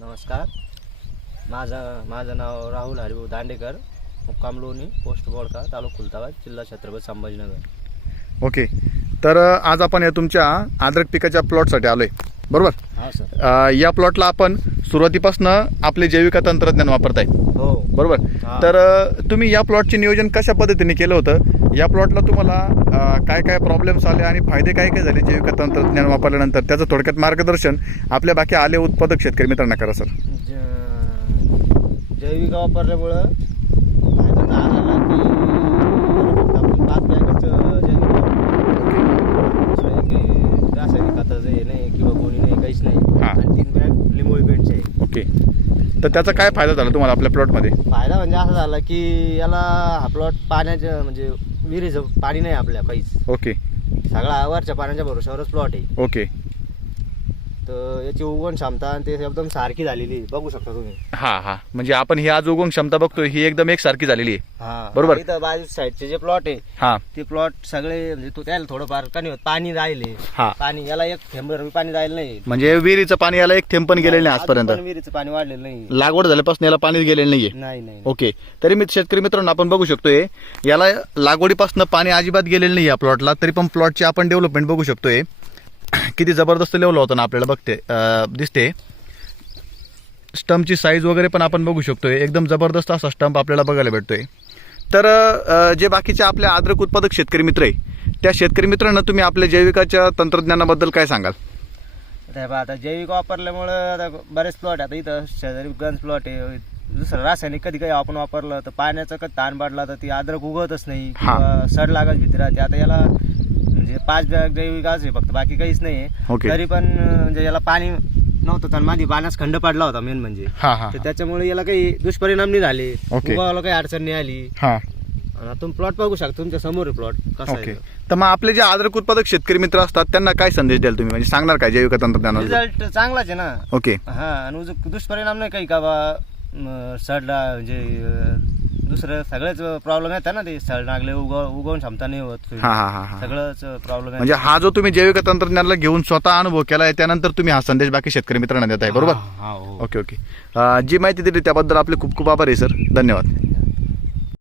नमस्कार. माझं माझं नाव राहुल हरिभाऊ दांडेकर मुक्काम लोणी पोस्ट बोडका तालुका खुलताबाद जिल्हा छत्रपती संभाजीनगर. ओके. तर आज आपण या तुमच्या अद्रक पिकाच्या प्लॉटसाठी आलोय. बरोबर? हा सर. अ, या प्लॉटला आपण सुरुवातीपासून आपले जैविक तंत्रज्ञान वापरताय. हो. बरोबर? हा. तर अ, तुम्ही या प्लॉटचे नियोजन कशा पद्धतीने केलं होतं? या प्लॉटला तुम्हाला काय काय प्रॉब्लेम्स आले आणि फायदे काय काय झाले जैविक तंत्रज्ञान वापरल्यानंतर? त्याचं थोडक्यात मार्गदर्शन आपल्या बाकी आले उत्पादक शेतकरी मित्रांना करा सर. जैविक वापरल्यामुळं रासायनिक खताचं हे नाही किंवा कोणी नाही काहीच नाही. आणि तीन बॅग लिंबोळी पेंटचे. आहे ओके. तर त्याचा काय फायदा झाला तुम्हाला आपल्या प्लॉटमध्ये फायदा म्हणजे असा झाला की याला हा प्लॉट पाण्याचं म्हणजे विहिरीचं पाणी नाही आपल्या काहीच. ओके. सगळा वरच्या पाण्याच्या भरोशावरच प्लॉट आहे. ओके. तर याची उगवण क्षमता आणि ते एकदम सारखी झालेली आहे. बघू शकता तुम्ही. हा हा. म्हणजे आपण ही आज उगवण क्षमता बघतोय ही एकदम एकसारखी झालेली आहे. हा. बरोबर. इथं बाजू साईडचे जे प्लॉट आहे हा. ते प्लॉट सगळे म्हणजे तो त्याला थोडंफार कमी होत पाणी राहिले. हा. पाणी याला एक थेंबर पाणी राहिलं नाही. म्हणजे विहिरीचं पाणी याला एक थेंब पण गेलेलं नाही आजपर्यंत. पण विहिरीचं पाणी वाढलेलं नाही. लागवड झाल्यापासून याला पाणी गेलेलं नाहीये. नाही नाही ओके. तरी मी शेतकरी मित्रांनो आपण बघू शकतोय याला लागवडीपासून पाणी अजिबात गेलेलं नाही या प्लॉटला तरी पण प्लॉटची आपण डेव्हलपमेंट बघू शकतोय. किती जबरदस्त लेवल होतं ना आपल्याला बघते. दिसते. स्टंपची साईज वगैरे पण आपण बघू शकतोय. एकदम जबरदस्त असा स्टंप आपल्याला बघायला भेटतोय. तर जे बाकीचे आपल्या आद्रक उत्पादक शेतकरी मित्र आहे त्या शेतकरी मित्रांना तुम्ही आपल्या जैविकाच्या तंत्रज्ञानाबद्दल काय सांगाल? आता जैविक वापरल्यामुळं आता बरेच प्लॉट आता इथं शेजारी गंज प्लॉट आहे. दुसरं रासायनिक कधी काही आपण वापरलं तर पाण्याचं कधी ताण पडला तर ती अद्रक उगवतच नाही. सड लागत भीती राहते. आता याला म्हणजे पाच बॅग जैविक आज आहे फक्त बाकी काहीच नाही ओके. तरी पण म्हणजे याला पाणी नव्हतं तर माझी पाण्यास खंड पडला होता मेन म्हणजे. हा हा तर त्याच्यामुळे याला काही दुष्परिणाम नाही झाले. ओके. उगवायला काही अडचण नाही आली. हा. आणि तुम्ही प्लॉट बघू शकता तुमच्यासमोर प्लॉट कसा ओके आहे. तर मग आपले जे आदरक उत्पादक शेतकरी मित्र असतात त्यांना काय संदेश द्याल तुम्ही? म्हणजे सांगणार काय जैविक तंत्रज्ञानाबद्दल रिझल्ट चांगलाच आहे ना. ओके हा आणि उज- दुष्परिणाम नाही काही का बा म, सडला म्हणजे अं, दुसरं सगळेच प्रॉब्लेम येतात ना ते. सड लागले उगव उगवण क्षमता नाही होत. हा हा हा हा. सगळंच प्रॉब्लेम म्हणजे हा जो तुम्ही जैविक तंत्रज्ञानाला घेऊन स्वतः अनुभव केलाय त्यानंतर तुम्ही हा संदेश बाकी शेतकरी मित्रांना देताय बरोबर? हा हो. Okay okay. अं, जी माहिती दिली त्याबद्दल आपले खूप खूप आभार आहे सर. धन्यवाद.